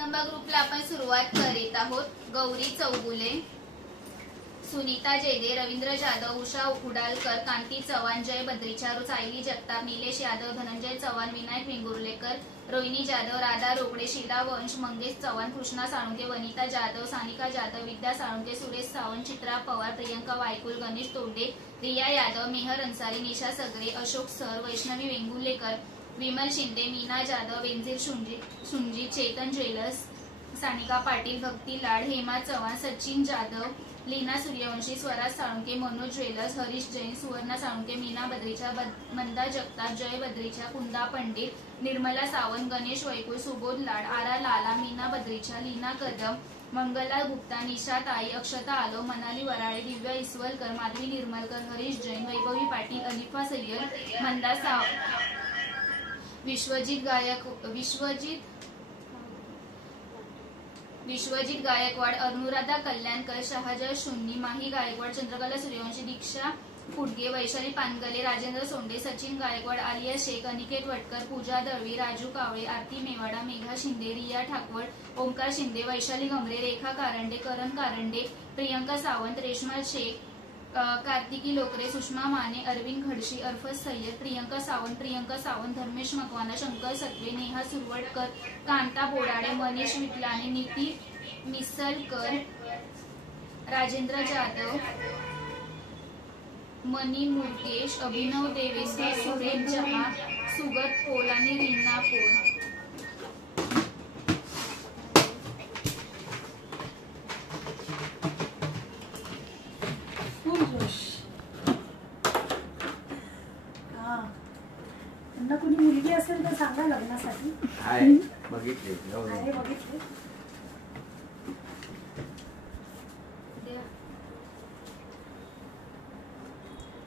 Number ग्रुपला आपण सुरुवात करीत आहोत। गौरी चौगुले, सुनीता जेदे, रवींद्र जाधव, उषा उडालकर, कांती चव्हाण, जय बद्रीचारू, सायली जगताप, निलेश यादव, धनंजय चव्हाण, विनायक वेंगुर्लेकर, रोहिणी जाधव, राधा रोकडे, शीला वंश, मंगेश चव्हाण, कृष्णा साळुंके, वनिता जाधव, सानिका जाधव, विद्या साळुंके, सुरेश सावंत, चित्रा पवार, प्रियंका वायकुल, गणेश तोंडे, रिया यादव, मेहर अन्सारी, निशा सगळे, अशोक सर, वैष्णवी वेंगुर्लेकर, विमल शिंदे, मीना जाधव, बेंजीर सुंजी, चेतन ज्वेलर्स, सानिका पाटील, भक्ती लाड, हेमा चव्हाण, सचिन जाधव, लीना सूर्यवंशी, स्वराज साळुंके, मनोज ज्वेलर्स, हरीश जैन, सुवर्णा साळुंके, मीना बद्रीचा, मंदा जगताप, जय बद्रीचा, कुंदा पंडित, निर्मला सावंत, गणेश वैकुल, सुबोध लाड, आरा लाला, मीना बद्रीचा, लीना कदम, मंगला गुप्ता, निशा ताई, अक्षता आलो, मनाली वराळे, दिव्या इसवलकर, माधवी निर्मलकर, हरीश जैन, वैभवी पाटील, अनिफा सय्यद, मंदा विश्वजित गायकवाड, अनुराधा कल्याणकर, शहाजा शुन्नी, माही गायकवाड, चंद्रकला सूर्यवंशी, दीक्षा फुडगे, वैशाली पानगले, राजेंद्र सोंडे, सचिन गायकवाड, आलिया शेख, अनिकेत वटकर, पूजा दळवी, राजू कावळे, आरती मेवाडा, मेघा शिंदे, रिया ठाकवड, ओंकार शिंदे, वैशाली गमरे, रेखा कारंडे, करण कारंडे, प्रियंका सावंत, रेशमा शेख, कार्तिकी लोकरे, सुषमा माने, अरविंद खडशी, अरफत सय्यद, प्रियंका सावंत, धर्मेश मकवाना, शंकर सत्वे, नेहा सुरवटकर, कांता बोराडे, मनीष विटलाने, नीती मिसलकर, राजेंद्र जाधव, मनी मुकेश, अभिनव देवेसर, सुरेश जहा, सुगत पोल आणि रीना पोल। कोणी मुलगी असेल तर सांगा लग्नासाठी। बघितले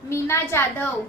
मीना जाधव,